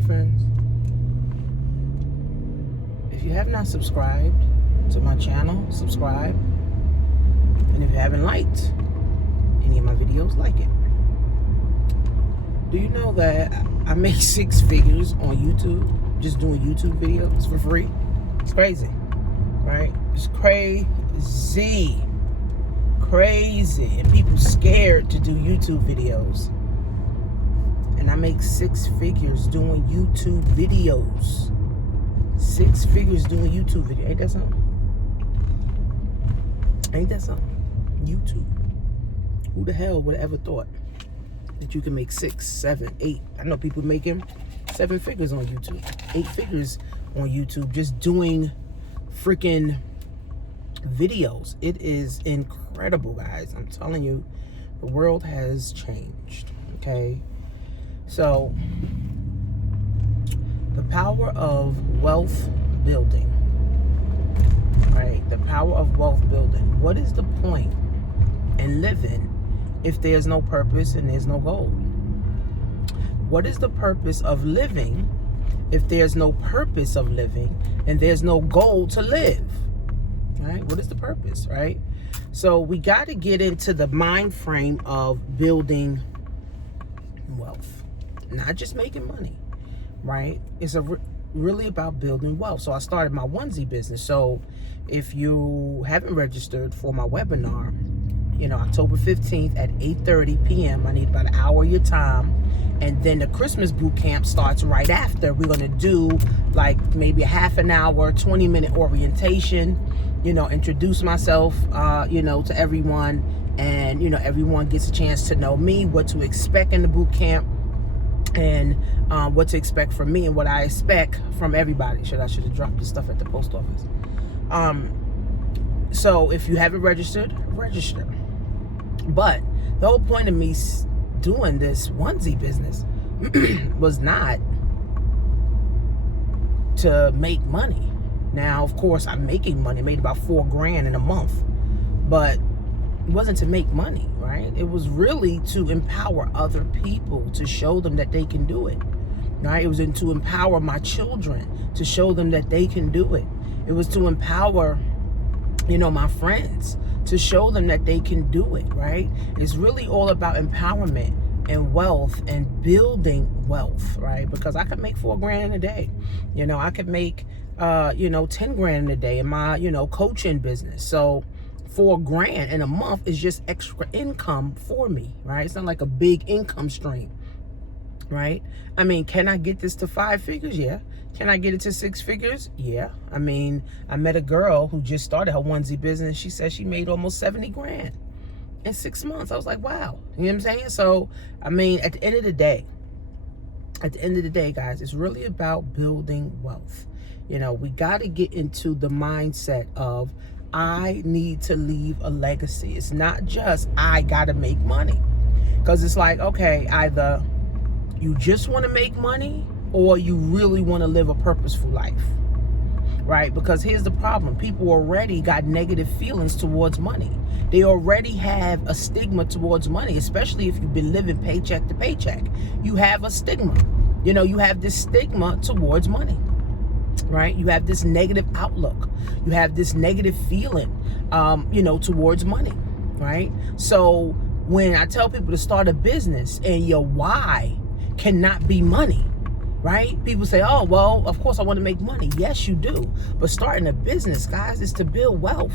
Okay, friends, if you have not subscribed to my channel, subscribe. And if you haven't liked any of my videos, like it. Do you know that I make 6 figures on YouTube just doing YouTube videos for free? It's crazy, right? It's crazy. And people scared to do YouTube videos. And I make 6 figures doing YouTube videos. 6 figures doing YouTube videos. Ain't that something? Ain't that something? YouTube. Who the hell would have ever thought that you can make 6, 7, 8? I know people making 7 figures on YouTube, 8 figures on YouTube, just doing freaking videos. It is incredible, guys. I'm telling you, the world has changed. Okay, so the power of wealth building, right? The power of wealth building. What is the point in living if there's no purpose and there's no goal? What is the purpose of living if there's no purpose of living and there's no goal to live? Right? What is the purpose, right? So we got to get into the mind frame of building wealth, not just making money, right? It's really about building wealth. So I started my onesie business. So if you haven't registered for my webinar, October 15th at 8:30 p.m. I need about an hour of your time. And then the Christmas boot camp starts right after. We're going to do like maybe a half an hour, 20-minute orientation, introduce myself, to everyone. And, everyone gets a chance to know me, what to expect in the boot camp, and what to expect from me and what I expect from everybody. I should have dropped the stuff at the post office. So if you haven't registered, register. But the whole point of me doing this onesie business was not to make money. Now, of course, I'm making money. I made about $4,000 in a month, but it wasn't to make money, right? It was really to empower other people, to show them that they can do it, right? It was to empower my children, to show them that they can do it. It was to empower, my friends, to show them that they can do it, right? It's really all about empowerment and wealth and building wealth, right? Because I could make $4,000 in a day. I could make, $10,000 in a day in my, coaching business. So $4,000 in a month is just extra income for me, right? It's not like a big income stream, right? I mean, can I get this to 5 figures? Yeah. Can I get it to 6 figures? Yeah. I mean, I met a girl who just started her onesie business. She said she made almost $70,000 in 6 months. I was like, wow. You know what I'm saying? So, I mean, at the end of the day, guys, it's really about building wealth. We got to get into the mindset of, I need to leave a legacy. It's not just, I got to make money. Because it's like, okay, either you just want to make money or you really want to live a purposeful life, right? Because here's the problem. People already got negative feelings towards money. They already have a stigma towards money, especially if you've been living paycheck to paycheck. You have a stigma. You have this stigma towards money, right? You have this negative outlook. You have this negative feeling, towards money, right? So when I tell people to start a business and your why cannot be money, right? People say, oh, well, of course I want to make money. Yes, you do. But starting a business, guys, is to build wealth.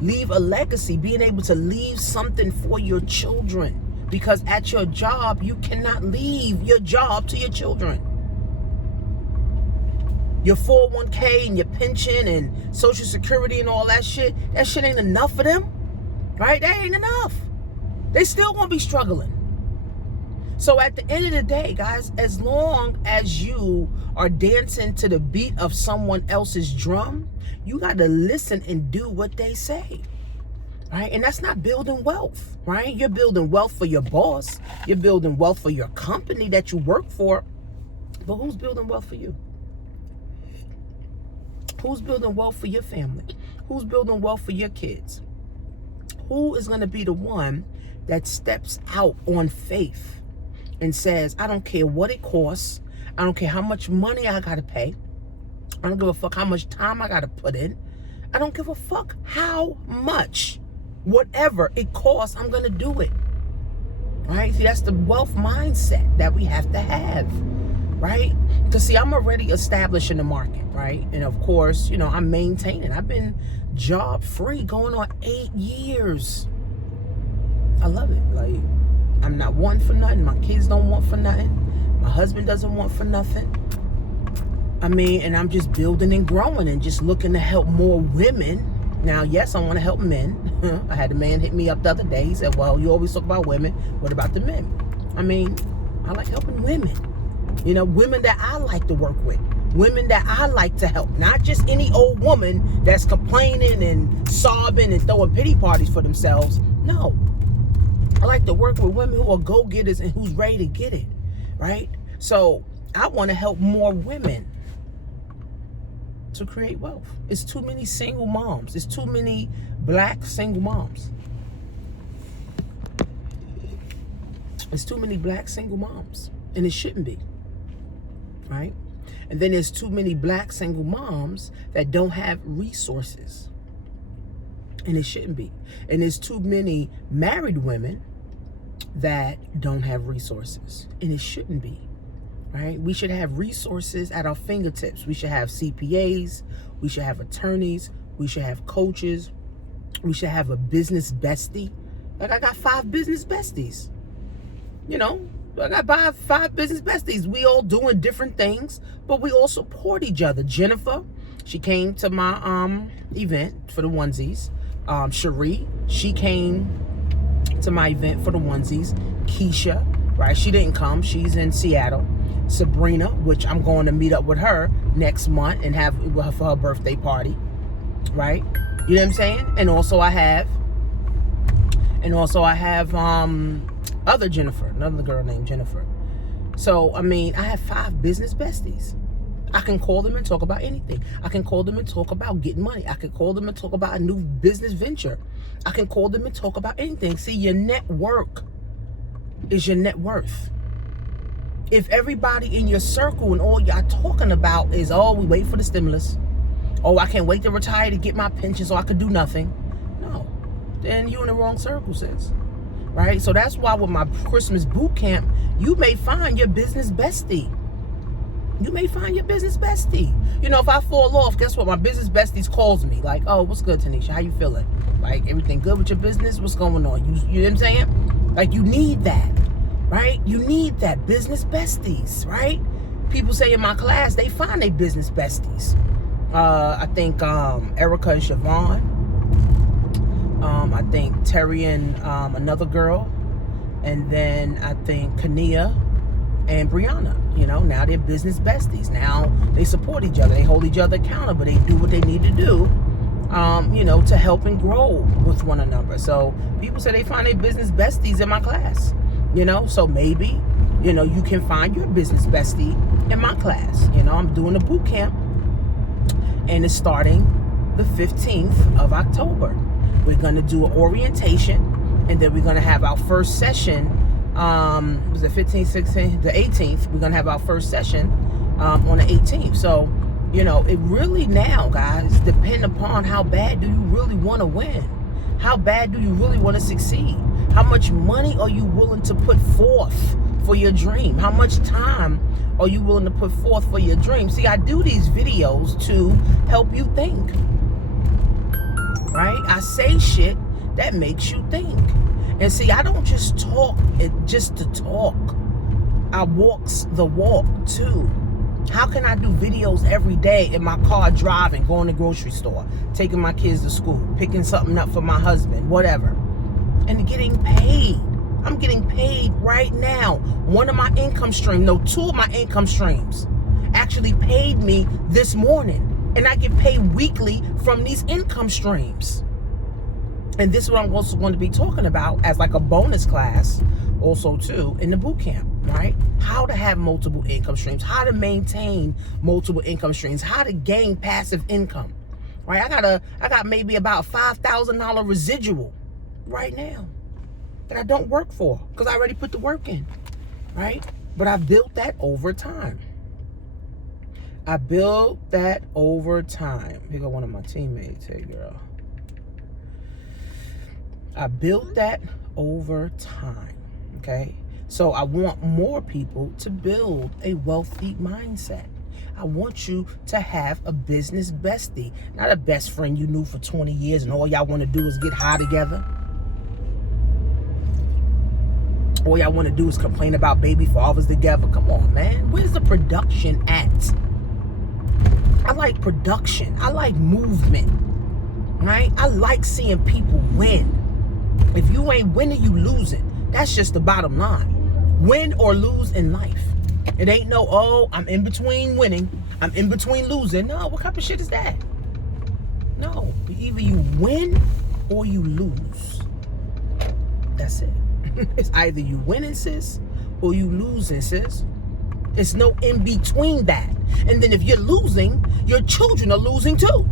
Leave a legacy, being able to leave something for your children. Because at your job, you cannot leave your job to your children. Your 401k and your pension and Social Security and all that shit ain't enough for them, right? That ain't enough. They still gonna be struggling. So at the end of the day, guys, as long as you are dancing to the beat of someone else's drum, you got to listen and do what they say, right? And that's not building wealth, right? You're building wealth for your boss. You're building wealth for your company that you work for. But who's building wealth for you? Who's building wealth for your family? Who's building wealth for your kids? Who is going to be the one that steps out on faith and says, I don't care what it costs. I don't care how much money I gotta pay. I don't give a fuck how much time I gotta put in. I don't give a fuck how much. Whatever it costs, I'm gonna do it. Right? See, that's the wealth mindset that we have to have. Right? Because see, I'm already established in the market, right? And of course, I'm maintaining. I've been job free going on 8 years. I love it. Like, I'm not wanting for nothing. My kids don't want for nothing. My husband doesn't want for nothing. I mean, and I'm just building and growing and just looking to help more women. Now, yes, I want to help men. I had a man hit me up the other day. He said, well, you always talk about women. What about the men? I mean, I like helping women. Women that I like to work with. Women that I like to help. Not just any old woman that's complaining and sobbing and throwing pity parties for themselves. No. I like to work with women who are go-getters and who's ready to get it. Right? So I want to help more women to create wealth. It's too many single moms. It's too many black single moms. It's too many black single moms. And it shouldn't be. Right? And then there's too many black single moms that don't have resources. And it shouldn't be. And there's too many married women that don't have resources. And it shouldn't be. Right? We should have resources at our fingertips. We should have CPAs. We should have attorneys. We should have coaches. We should have a business bestie. Like, I got 5 business besties. I got 5 business besties. We all doing different things, but we all support each other. Jennifer, she came to my event for the onesies. Cherie, she came to my event for the onesies. Keisha, right? She didn't come. She's in Seattle. Sabrina, which I'm going to meet up with her next month and have for her birthday party, right? You know what I'm saying? And also I have other Jennifer, another girl named Jennifer. So, I mean, I have 5 business besties. I can call them and talk about anything. I can call them and talk about getting money. I can call them and talk about a new business venture. I can call them and talk about anything. See, your network is your net worth. If everybody in your circle and all y'all talking about is, oh, we wait for the stimulus. Oh, I can't wait to retire to get my pension so I could do nothing. No, then you in the wrong circle, sis. Right? So that's why with my Christmas boot camp, you may find your business bestie. You may find your business bestie. If I fall off, guess what? My business besties calls me. Like, oh, what's good, Tanisha? How you feeling? Like, everything good with your business? What's going on? You know what I'm saying? Like, you need that. Right? You need that. Business besties, right? People say in my class, they find their business besties. I think Erica and Siobhan. I think Terry and another girl. And then I think Kania and Brianna. Now they're business besties. Now they support each other. They hold each other accountable. They do what they need to do, to help and grow with one another. So people say they find their business besties in my class. So maybe, you can find your business bestie in my class. I'm doing a boot camp and it's starting the 15th of October. We're going to do an orientation and then we're going to have our first session. Was it 15th, 16th, the 18th? We're going to have our first session on the 18th. So, it really now, guys, depend upon how bad do you really want to win? How bad do you really want to succeed? How much money are you willing to put forth for your dream? How much time are you willing to put forth for your dream? See, I do these videos to help you think. Right? I say shit that makes you think. And see, I don't just talk just to talk. I walks the walk too. How can I do videos every day in my car driving, going to the grocery store, taking my kids to school, picking something up for my husband, whatever, and getting paid? I'm getting paid right now. One of my income streams, no, 2 of my income streams actually paid me this morning. And I get paid weekly from these income streams. And this is what I'm also going to be talking about as like a bonus class also too in the boot camp, right? How to have multiple income streams, how to maintain multiple income streams, how to gain passive income, right? I got maybe about $5,000 residual right now that I don't work for because I already put the work in, right? But I've built that over time. I built that over time. Here go one of my teammates. Hey, girl. I built that over time, okay? So I want more people to build a wealthy mindset. I want you to have a business bestie, not a best friend you knew for 20 years and all y'all want to do is get high together. All y'all want to do is complain about baby fathers together. Come on, man. Where's the production at? I like production. I like movement, right? I like seeing people win. If you ain't winning, you losing. That's just the bottom line. Win or lose in life. It ain't no, oh, I'm in between winning, I'm in between losing. No, what type of shit is that? No, either you win or you lose. That's it. It's either you winning, sis, or you losing, sis. It's no in between that. And then if you're losing, your children are losing too.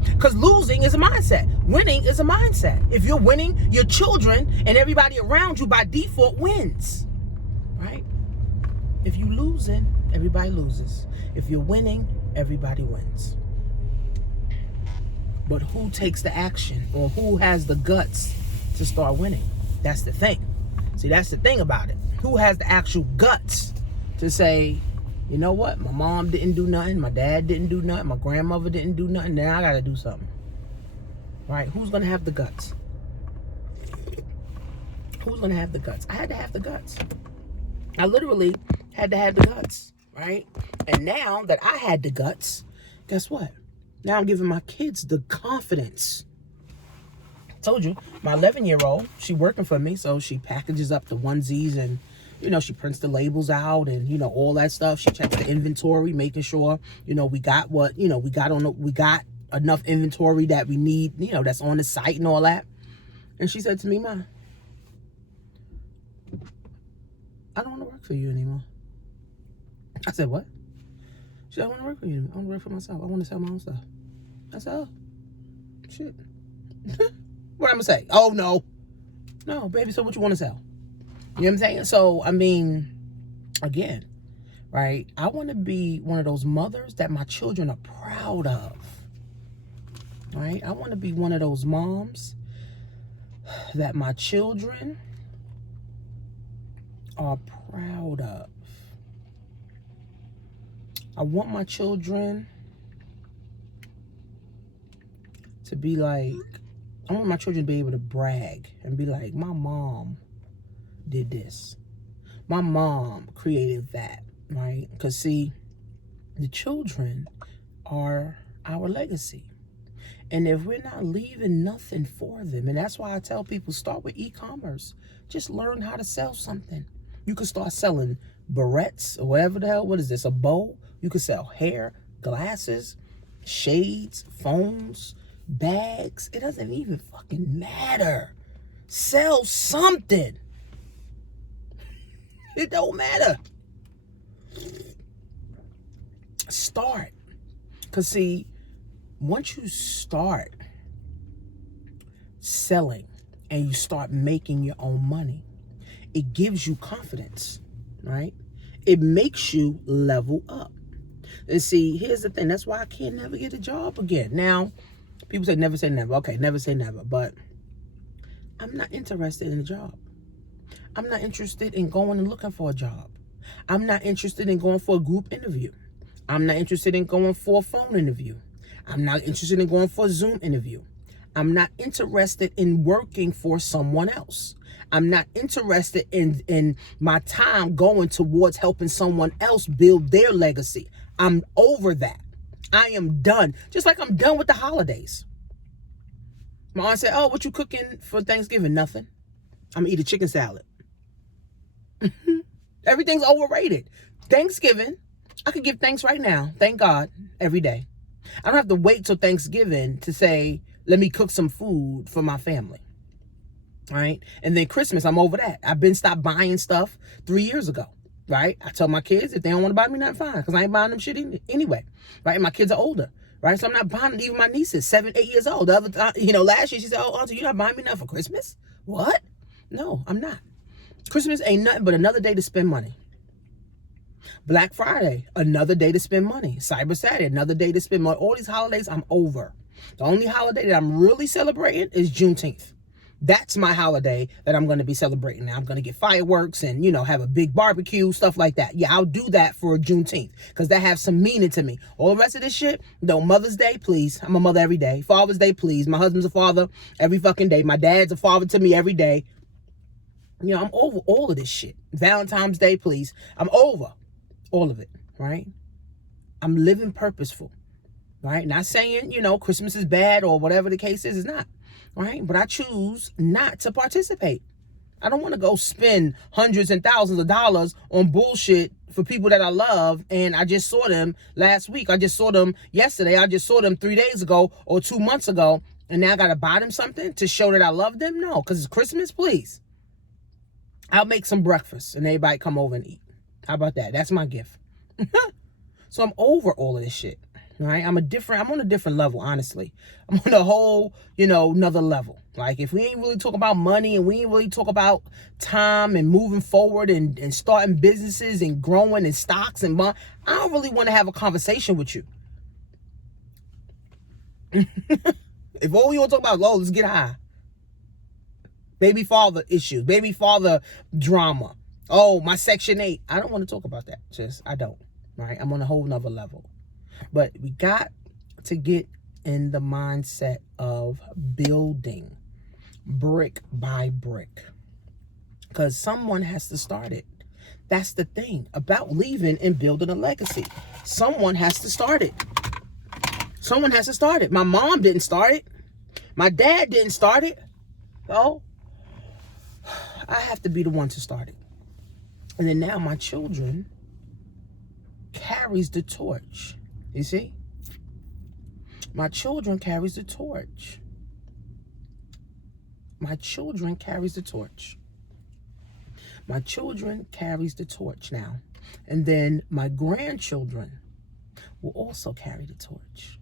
Because losing is a mindset. Winning is a mindset. If you're winning, your children and everybody around you by default wins. Right? If you're losing, everybody loses. If you're winning, everybody wins. But who takes the action or who has the guts to start winning? That's the thing. See, that's the thing about it. Who has the actual guts to say, you know what? My mom didn't do nothing. My dad didn't do nothing. My grandmother didn't do nothing. Then I got to do something. Right? Who's going to have the guts? Who's going to have the guts? I had to have the guts. I literally had to have the guts. Right? And now that I had the guts, guess what? Now I'm giving my kids the confidence. Told you, my 11-year-old, she working for me, so she packages up the onesies and, you know, she prints the labels out and, you know, all that stuff. She checks the inventory, making sure, you know, we got what, you know, we got enough inventory that we need, you know, that's on the site and all that. And she said to me, Ma, I don't want to work for you anymore. I said, what? She said, I want to work for you. I want to work for myself. I want to sell my own stuff. I said, oh, shit. What I'm going to say? Oh, no. No, baby, so what you want to sell? You know what I'm saying? So, I mean, again, right? I want to be one of those mothers that my children are proud of. Right? I want to be one of those moms that my children are proud of. I want my children to be like, I want my children to be able to brag and be like, my mom did this. My mom created that, right? Because see, the children are our legacy. And if we're not leaving nothing for them, and that's why I tell people, start with e-commerce. Just learn how to sell something. You can start selling barrettes or whatever the hell, what is this, a bow? You can sell hair, glasses, shades, phones, bags. It doesn't even fucking matter. Sell something. It don't matter. Start. Because see, once you start selling and you start making your own money, it gives you confidence, right? It makes you level up. And see, here's the thing. That's why I can't never get a job again. Now, people say never say never. Okay, never say never. But I'm not interested in a job. I'm not interested in going and looking for a job. I'm not interested in going for a group interview. I'm not interested in going for a phone interview. I'm not interested in going for a Zoom interview. I'm not interested in working for someone else. I'm not interested in my time going towards helping someone else build their legacy. I'm over that. I am done. Just like I'm done with the holidays. My aunt said, oh, what you cooking for Thanksgiving? Nothing. I'm going to eat a chicken salad. Everything's overrated. Thanksgiving, I could give thanks right now. Thank God every day. I don't have to wait till Thanksgiving to say, let me cook some food for my family. All right. And then Christmas, I'm over that. I've been stopped buying stuff 3 years ago. Right. I tell my kids if they don't want to buy me nothing, fine. Because I ain't buying them shit anyway. Right. And my kids are older. Right. So I'm not buying even my nieces, 7, 8 years old. The other time, last year she said, oh, Auntie, you're not buying me nothing for Christmas? What? No, I'm not. Christmas ain't nothing but another day to spend money. Black Friday, another day to spend money. Cyber Saturday, another day to spend money. All these holidays, I'm over. The only holiday that I'm really celebrating is Juneteenth. That's my holiday that I'm going to be celebrating. Now I'm going to get fireworks and, have a big barbecue, stuff like that. Yeah, I'll do that for Juneteenth because that has some meaning to me. All the rest of this shit, no, Mother's Day, please. I'm a mother every day. Father's Day, please. My husband's a father every fucking day. My dad's a father to me every day. I'm over all of this shit. Valentine's Day, please. I'm over all of it, right? I'm living purposeful, right? Not saying, Christmas is bad or whatever the case is. It's not. Right? But I choose not to participate. I don't want to go spend hundreds and thousands of dollars on bullshit for people that I love. And I just saw them last week. I just saw them yesterday. I just saw them 3 days ago or 2 months ago. And now I got to buy them something to show that I love them? No, because it's Christmas, please. I'll make some breakfast and everybody come over and eat. How about that? That's my gift. So I'm over all of this shit. Right? I'm on a different level, honestly. I'm on a whole, another level. Like, if we ain't really talk about money and we ain't really talk about time and moving forward and starting businesses and growing and stocks and I don't really want to have a conversation with you. If all we want to talk about is, let's get high. Baby father issues, baby father drama. Oh, my Section 8. I don't want to talk about that. I don't. Right? I'm on a whole nother level. But we got to get in the mindset of building brick by brick. Because someone has to start it. That's the thing about leaving and building a legacy. Someone has to start it. Someone has to start it. My mom didn't start it. My dad didn't start it. So I have to be the one to start it. And then now my children carries the torch. You see? My children carries the torch. My children carries the torch. My children carries the torch now. And then my grandchildren will also carry the torch.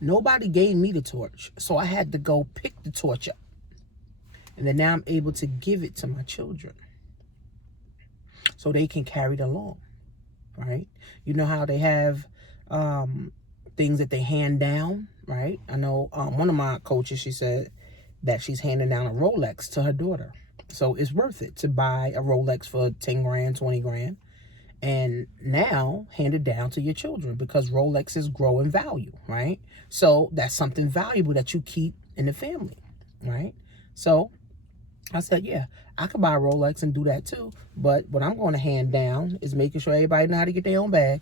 Nobody gave me the torch, so I had to go pick the torch up. And then now I'm able to give it to my children so they can carry it along, right? You know how they have things that they hand down, right? I know one of my coaches, she said that she's handing down a Rolex to her daughter. So it's worth it to buy a Rolex for 10 grand, 20 grand. And now hand it down to your children because Rolexes grow in value, right? So that's something valuable that you keep in the family, right? So I said, yeah, I could buy a Rolex and do that too. But what I'm going to hand down is making sure everybody know how to get their own bag.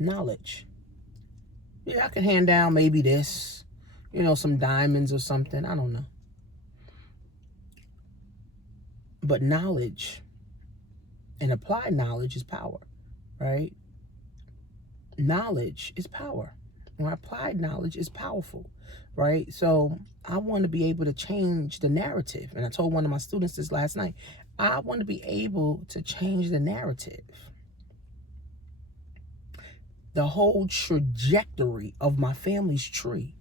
Knowledge. Yeah, I can hand down maybe this, some diamonds or something. I don't know. But knowledge and applied knowledge is power, right? Knowledge is power. Or applied knowledge is powerful, right? So I want to be able to change the narrative. And I told one of my students this last night. I want to be able to change the narrative. The whole trajectory of my family's tree,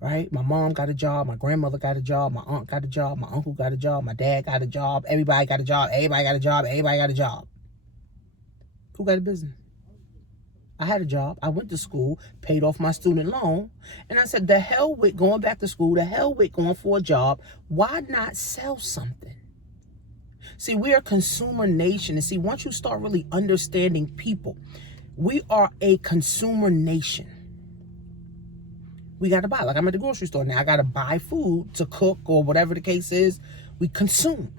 right? My mom got a job. My grandmother got a job. My aunt got a job. My uncle got a job. My dad got a job. Everybody got a job. Everybody got a job. Everybody got a job. Who got a business? I had a job. I went to school, paid off my student loan. And I said, the hell with going back to school. The hell with going for a job. Why not sell something? See, we are a consumer nation. And see, once you start really understanding people, we are a consumer nation. We got to buy. Like I'm at the grocery store now. I got to buy food to cook or whatever the case is. We consume.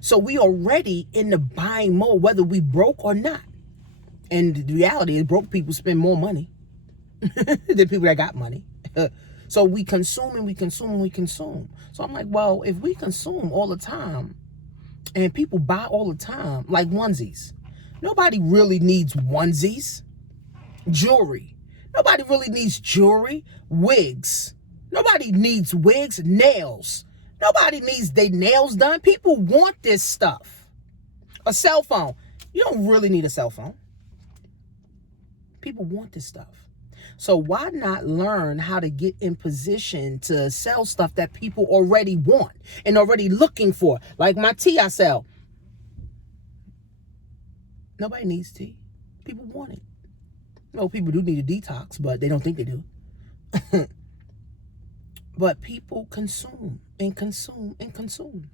So we already in the buying mode, whether we broke or not. And the reality is broke people spend more money than people that got money. So we consume and we consume and we consume. So I'm like, well, if we consume all the time and people buy all the time, like onesies. Nobody really needs onesies. Jewelry. Nobody really needs jewelry. Wigs. Nobody needs wigs. Nails. Nobody needs their nails done. People want this stuff. A cell phone. You don't really need a cell phone. People want this stuff. So why not learn how to get in position to sell stuff that people already want and already looking for? Like my tea I sell. Nobody needs tea. People want it. No, people do need a detox, but they don't think they do. But people consume and consume and consume.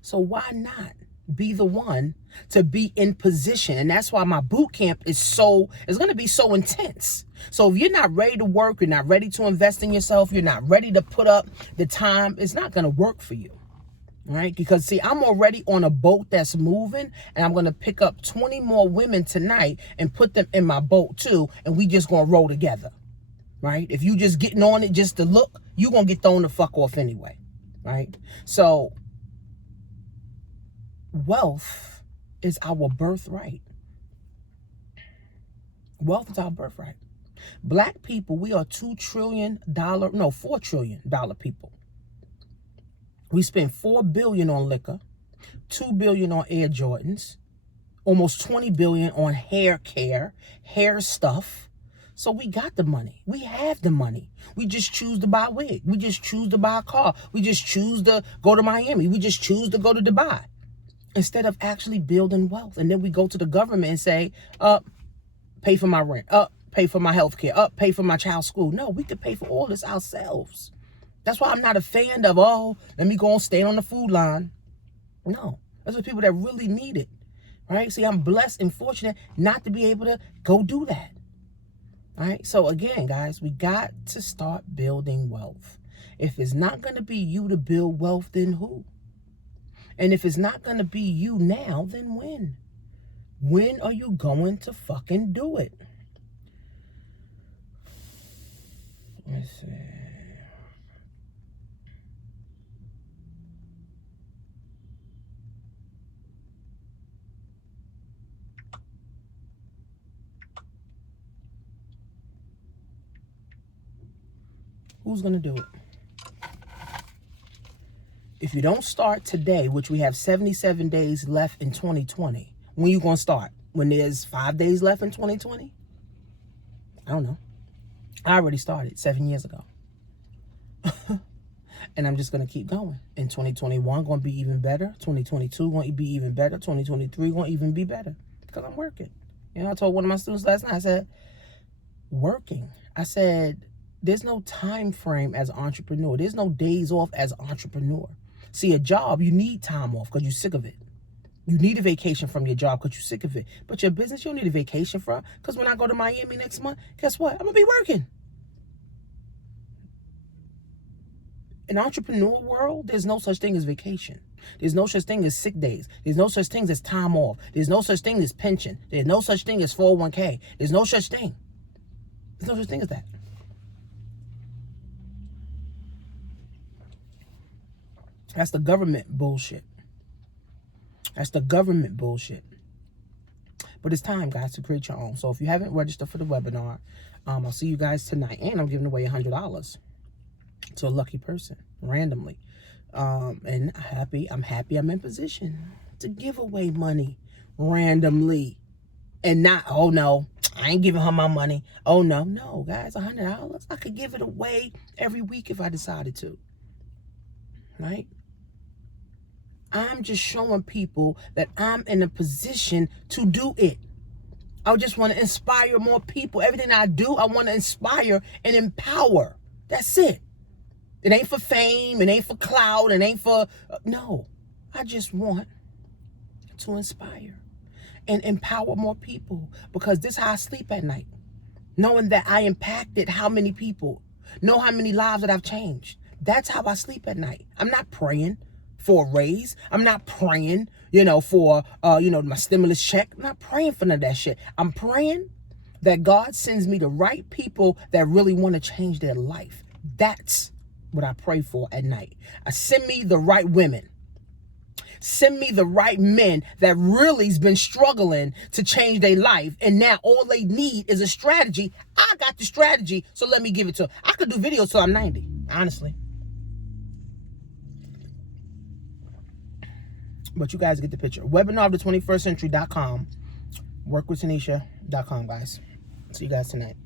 So why not be the one to be in position? And that's why my boot camp is going to be so intense. So if you're not ready to work, you're not ready to invest in yourself, you're not ready to put up the time, it's not going to work for you. Right? Because see, I'm already on a boat that's moving, and I'm going to pick up 20 more women tonight and put them in my boat too. And we just going to roll together. Right? If you just getting on it just to look, you're going to get thrown the fuck off anyway. Right? So wealth is our birthright. Wealth is our birthright. Black people, we are $4 trillion people. We spend $4 billion on liquor, $2 billion on Air Jordans, almost $20 billion on hair care, hair stuff. So we got the money. We have the money. We just choose to buy a wig. We just choose to buy a car. We just choose to go to Miami. We just choose to go to Dubai instead of actually building wealth. And then we go to the government and say, pay for my rent, pay for my health care, pay for my child's school. No, we could pay for all this ourselves. That's why I'm not a fan of, let me go and stand on the food line. No, those are people that really need it, right? See, I'm blessed and fortunate not to be able to go do that. All right. So again, guys, we got to start building wealth. If it's not going to be you to build wealth, then who? And if it's not going to be you now, then when? When are you going to fucking do it? Let's see. Who's going to do it? If you don't start today, which we have 77 days left in 2020, when you going to start? When there's 5 days left in 2020? I don't know. I already started 7 years ago. And I'm just going to keep going. In 2021, going to be even better. 2022, going to be even better. 2023, going to even be better. Because I'm working. You know, I told one of my students last night, I said, working. I said, there's no time frame as an entrepreneur. There's no days off as an entrepreneur. See, a job, you need time off because you're sick of it. You need a vacation from your job because you're sick of it. But your business, you don't need a vacation from. Because when I go to Miami next month, guess what? I'm going to be working. In the entrepreneur world, there's no such thing as vacation. There's no such thing as sick days. There's no such thing as time off. There's no such thing as pension. There's no such thing as 401k. There's no such thing. There's no such thing as that. That's the government bullshit. That's the government bullshit. But it's time, guys, to create your own. So if you haven't registered for the webinar, I'll see you guys tonight. And I'm giving away $100 to a lucky person randomly. And I'm happy I'm in position to give away money randomly. And not, oh no, I ain't giving her my money. Oh no, guys, $100. I could give it away every week if I decided to. Right? I'm just showing people that I'm in a position to do it. I just want to inspire more people. Everything I do, I want to inspire and empower. That's it. It ain't for fame. It ain't for clout. It ain't for... no. I just want to inspire and empower more people, because this is how I sleep at night. Knowing that I impacted how many people. Know how many lives that I've changed. That's how I sleep at night. I'm not praying for a raise. I'm not praying, for, my stimulus check. I'm not praying for none of that shit. I'm praying that God sends me the right people that really want to change their life. That's what I pray for at night. Send me the right women. Send me the right men that really's been struggling to change their life. And now all they need is a strategy. I got the strategy, so let me give it to them. I could do videos till I'm 90, honestly. But you guys get the picture. Webinarofthe21stcentury.com. Workwithtanisha.com, guys. See you guys tonight.